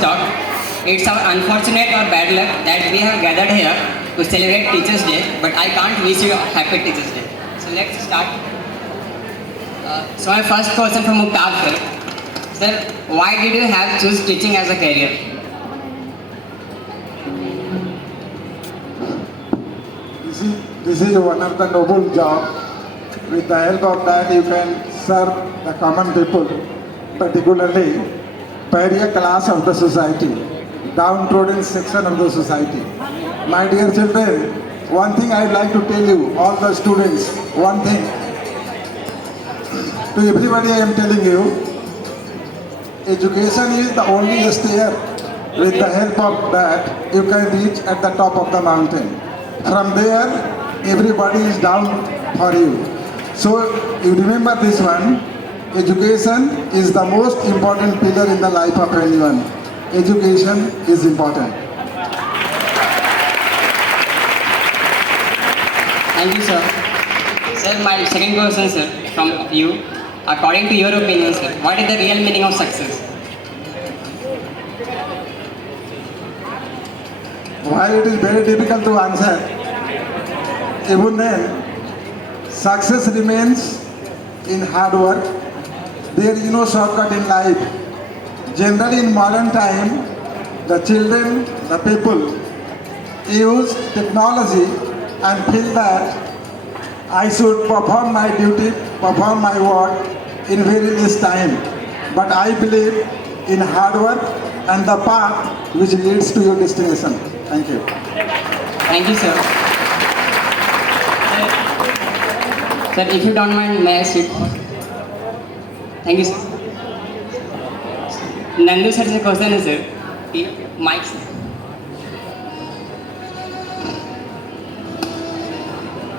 talk. It's our unfortunate or bad luck that we have gathered here to celebrate Teachers' Day, but I can't wish you a happy Teachers' Day. So let's start. So my first question from Muktab sir. Sir, why did you have choose teaching as a career? This is one of the noble job. With the help of that, you can serve the common people, particularly pariah class of the society, downtrodden section of the society. My dear children, one thing I'd like to tell you, all the students, one thing. To everybody I am telling you, education is the only stair. With the help of that, you can reach at the top of the mountain. From there, everybody is down for you. So you remember this one, education is the most important pillar in the life of anyone. Education is important. Thank you, sir. Sir, my second question, sir, from you. According to your opinion, sir, what is the real meaning of success? While it is very difficult to answer, even then, success remains in hard work. There is no shortcut in life. Generally in modern time, the children, the people use technology and feel that I should perform my duty, perform my work in very less time. But I believe in hard work and the path which leads to your destination. Thank you. Thank you, sir. Sir, if you don't mind, may I sit? Thank you, sir. Nandu sir से question है sir, mic से.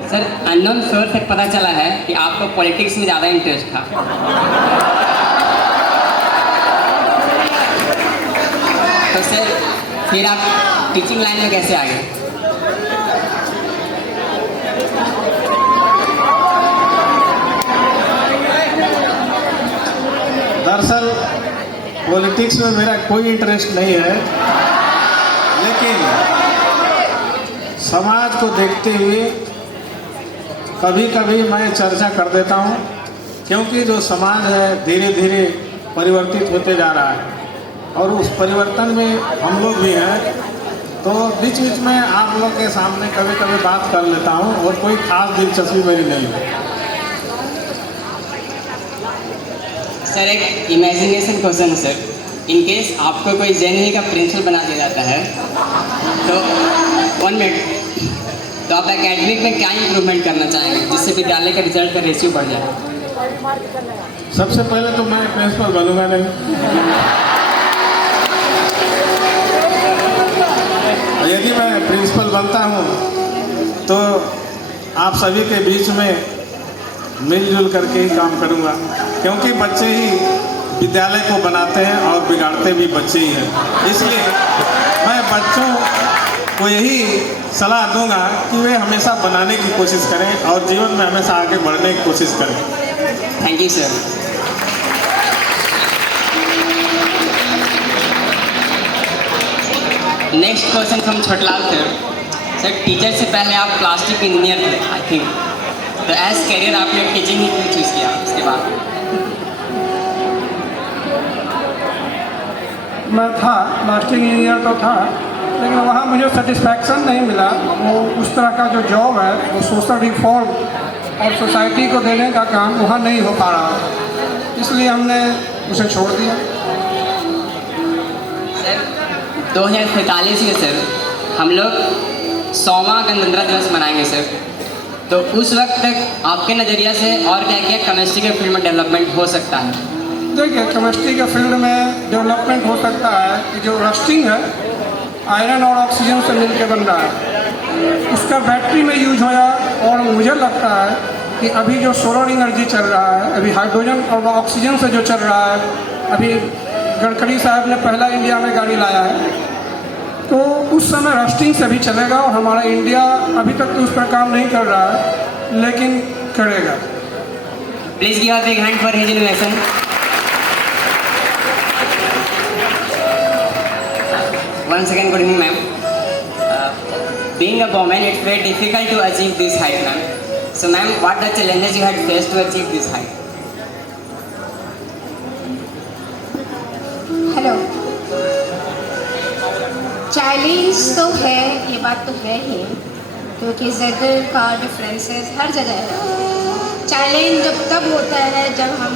Sir, unknown source से पता चला है कि आपको politics में ज़्यादा इंटरेस्ट था. तो सर, फिर आप टीचिंग लाइन में कैसे आ गए? दरअसल पॉलिटिक्स में मेरा कोई इंटरेस्ट नहीं है, लेकिन समाज को देखते हुए कभी कभी मैं चर्चा कर देता हूँ, क्योंकि जो समाज है धीरे धीरे परिवर्तित होते जा रहा है और उस परिवर्तन में हम लोग भी हैं, तो बीच बीच में आप लोग के सामने कभी कभी बात कर लेता हूँ और कोई खास दिलचस्पी मेरी नहीं है. सर, एक imagination question sir. In case आपको कोई जेएनयू का प्रिंसिपल बना दिया जाता है, तो 1 मिनट, तो आप एकेडमिक में क्या इम्प्रूवमेंट करना चाहेंगे जिससे विद्यालय का रिजल्ट का रेशियो बढ़ जाए? सबसे पहले तो मैं प्रिंसिपल बनूंगा नहीं. यदि मैं प्रिंसिपल बनता हूँ तो आप सभी के बीच में मिलजुल करके ही काम करूँगा, क्योंकि बच्चे ही विद्यालय को बनाते हैं और बिगाड़ते भी बच्चे ही हैं. इसलिए मैं बच्चों को यही सलाह दूंगा कि वे हमेशा बनाने की कोशिश करें और जीवन में हमेशा आगे बढ़ने की कोशिश करें. Thank you sir. Next question from Chhotlal sir. Sir, teacher से पहले आप प्लास्टिक इंजीनियर थे आई थिंक, तो एज करियर आपने टीचिंग ही क्यों चूज़ किया उसके बाद? मैं था प्लास्टिक इंजीनियर तो था, लेकिन वहाँ मुझे सेटिस्फैक्शन नहीं मिला. वो उस तरह का जो जॉब है वो सोशल रिफॉर्म और सोसाइटी को देने का काम वहाँ नहीं हो पा रहा, इसलिए हमने उसे छोड़ दिया. सर, 2047 में सर हम लोग 100वां गणतंत्र दिवस मनाएंगे सर, तो उस वक्त तक आपके नज़रिया से और क्या क्या केमिस्ट्री के फील्ड में डेवलपमेंट हो सकता है? देखिए, केमिस्ट्री के फील्ड में डेवलपमेंट हो सकता है कि जो रस्टिंग है आयरन और ऑक्सीजन से मिलकर बन रहा है, उसका बैटरी में यूज होया. और मुझे लगता है कि अभी जो सोलर एनर्जी चल रहा है, अभी हाइड्रोजन और ऑक्सीजन से जो चल रहा है, अभी गडकरी साहब ने पहला इंडिया में गाड़ी लाया है, तो उस समय रस्टिंग से भी चलेगा. और हमारा इंडिया अभी तक तो उस पर काम नहीं कर रहा है, लेकिन करेगा. Please give a big hand for his innovation. once again, good evening, ma'am. Being a woman, it's very difficult to achieve this height, ma'am. So, ma'am, what the challenges you had faced to achieve this height? Hello, challenge तो है, ये बात तो है ही, क्योंकि gender का differences हर जगह है। चैलेंज जब तब होता है जब हम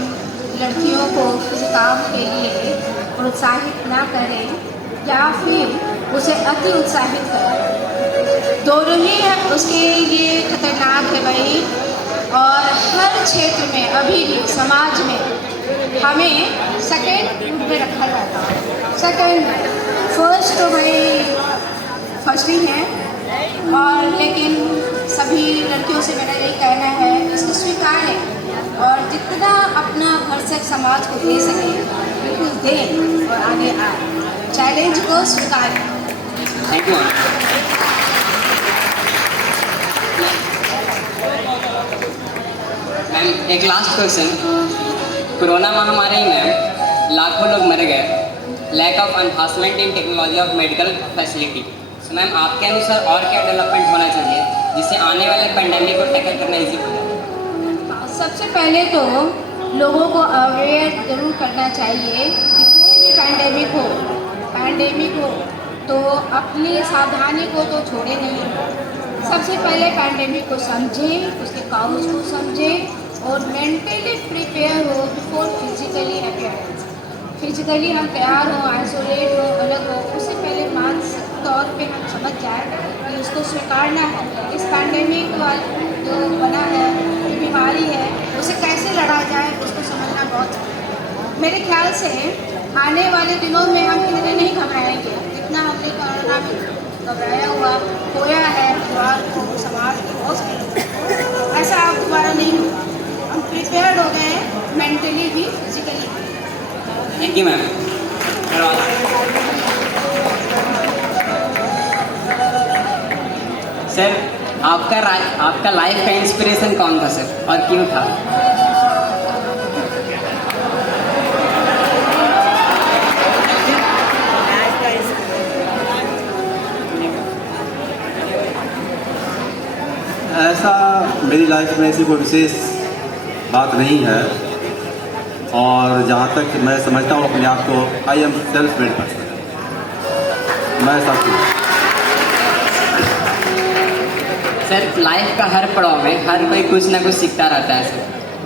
लड़कियों को किसी काम के लिए प्रोत्साहित ना करें या फिर उसे अति उत्साहित करें। दोनों ही उसके लिए खतरनाक है भाई। और हर क्षेत्र में अभी भी समाज में हमें सेकेंड में रखा जाता है। सेकेंड, फर्स्ट तो भाई फर्स्ट ही है। और लेकिन सभी लड़कियों से मेरा यही कहना है, इसको स्वीकारें और जितना अपना भरसक समाज को दे सके बिल्कुल दें और आगे आए। चैलेंज को स्वीकारें। Thank you, ma'am. एक लास्ट क्वेश्चन। कोरोना महामारी में लाखों लोग मर गए, lack of enhancement in technology of medical facility. So ma'am, आपके अनुसार और क्या डेवलपमेंट होना चाहिए जिससे आने वाले पैंडेमिक को टैकल करना ईजी हो जाए? सबसे पहले तो लोगों को अवेयर ज़रूर करना चाहिए कि कोई भी पैंडेमिक हो तो अपनी सावधानी को तो छोड़े नहीं। सबसे पहले पैंडेमिक को समझें, उसके काउज को समझें और मेंटली प्रिपेयर हो बिफोर फिजिकली अपियरेंस। फिजिकली हम तैयार हो, आइसोलेट हो, अलग हो, उससे पहले मानसिक तौर पे हम समझ जाए कि उसको स्वीकारना है। इस पैंडेमिक जो बना है, जो बीमारी है, उसे कैसे लड़ा जाए उसको समझना बहुत। मेरे ख्याल से आने वाले दिनों में हम इतने नहीं घबराएंगे जितना हमने कोरोना में घबराया हुआ खोया है परिवार को, समाज को, हॉस्पिटल। ऐसा आप दोबारा नहीं होगा। हम प्रिपेयर्ड हो गए हैं मेंटली भी, फिजिकली भी। Thank you, ma'am. सर, आपका लाइफ का इंस्पिरेशन कौन था सर, और क्यों था? ऐसा मेरी लाइफ में ऐसी कोई विशेष बात नहीं है, और जहाँ तक मैं समझता हूँ अपने आप को, I am self made person. मैं सब सर, लाइफ का हर पड़ाव में हर कोई कुछ ना कुछ सीखता रहता है सर।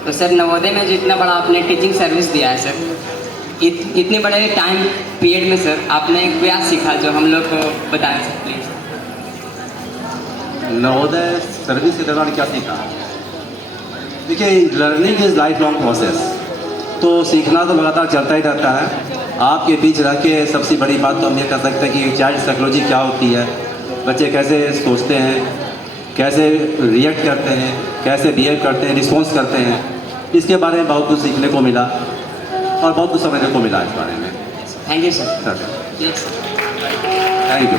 तो सर, नवोदय में जितना बड़ा आपने टीचिंग सर्विस दिया है सर, इतने बड़े टाइम पीरियड में सर आपने क्या सीखा जो हम लोग को बताएं सर, प्लीज़। नवोदय सर्विस के दौरान क्या सीखा? देखिए, learning is life long process, तो सीखना तो लगातार चलता ही रहता है। आपके बीच रह के सबसे बड़ी बात तो हम ये कर सकते हैं कि चाइल्ड साइकोलॉजी क्या होती है, बच्चे कैसे सोचते हैं, कैसे रिएक्ट करते हैं, कैसे बिहेव करते हैं, रिस्पॉन्स करते हैं, इसके बारे में बहुत कुछ सीखने को मिला और बहुत कुछ समझने को मिला इस बारे में। Thank you sir. Sir, yes thank you.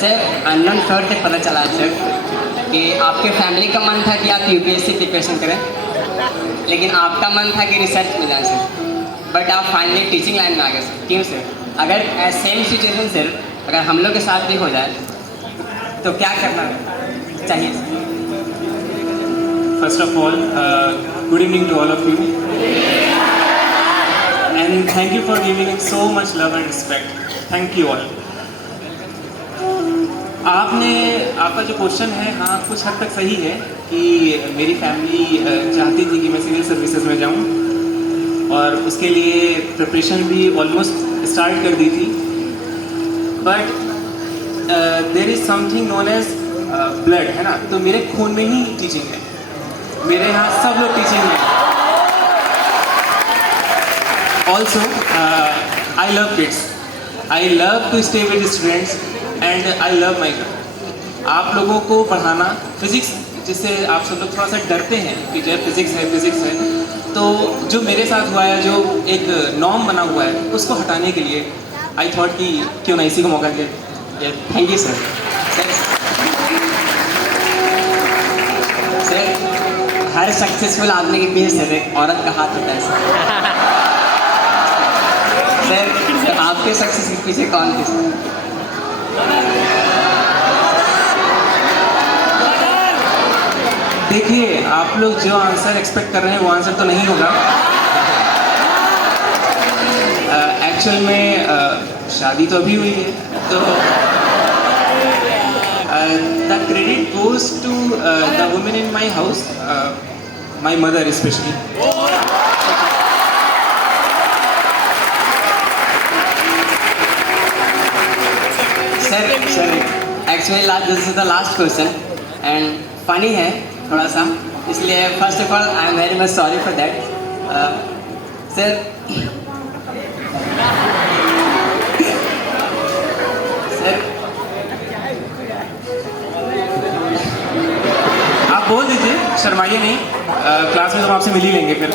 Sir, unknown source से पता चला सर कि आपके फैमिली का मन था कि आप यूपीएससी प्रिपरेशन करें, लेकिन आपका मन था कि रिसर्च में जाए सर, बट आप फाइनली टीचिंग लाइन में आ गए सर। क्यों सर? अगर सेम सिचुएशन सर अगर हम लोग के साथ भी हो जाए तो क्या करना चाहिए sir? First of all, good evening to all of you, and thank you for giving so much love and respect. Thank you all. आपका जो क्वेश्चन है, हाँ कुछ हद तक सही है कि मेरी फैमिली चाहती थी कि मैं सिविल सर्विसेज में जाऊं, और उसके लिए प्रिपरेशन भी ऑलमोस्ट स्टार्ट कर दी थी। But there is something known as blood, है ना, तो मेरे खून में ही टीचिंग है, मेरे यहाँ सब लोग टीचिंग में। Also I love kids, I love to stay with students and I love my घर। आप लोगों को पढ़ाना, फिजिक्स जिससे आप सब लोग थोड़ा सा डरते हैं कि जो फिजिक्स है, तो जो मेरे साथ हुआ है, जो एक नॉर्म बना हुआ है, उसको हटाने के लिए आई थॉट कि क्यों ना इसी को मौका दिया। Thank you sir. Sir, her successful आदमी के पीछे सर एक औरत का हाथ होता है सर। आपके सक्सेस के पीछे कौन थी? देखिए, आप लोग जो आंसर एक्सपेक्ट कर रहे हैं वो आंसर तो नहीं होगा। एक्चुअल में शादी तो अभी हुई है, तो the credit goes to the women in my house, my mother specially. Sir actually this is the last question and funny है थोड़ा सा, इसलिए first of all I am very much sorry for that. Sir आप बोल दीजिए, शर्माइए नहीं। Class में तो हम आपसे मिल ही लेंगे फिर।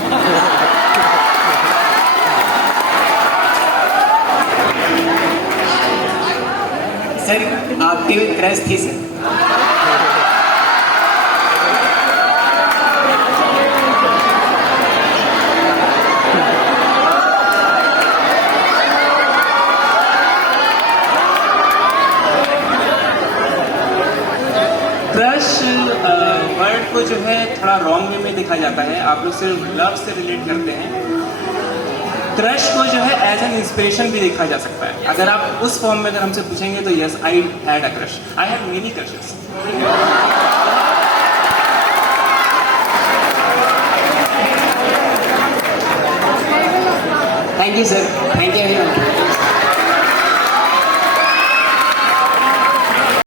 सर आपकी क्रश थी सर। क्रश वर्ड को जो है थोड़ा रॉन्ग वे में देखा जाता है। आप लोग सिर्फ लव से रिलेट करते हैं। क्रश को जो है एज एन इंस्पिरेशन भी देखा जा सकता है। अगर आप उस फॉर्म में अगर हमसे पूछेंगे तो yes, I had a crush, I had many crushes. Thank you sir, thank you very much.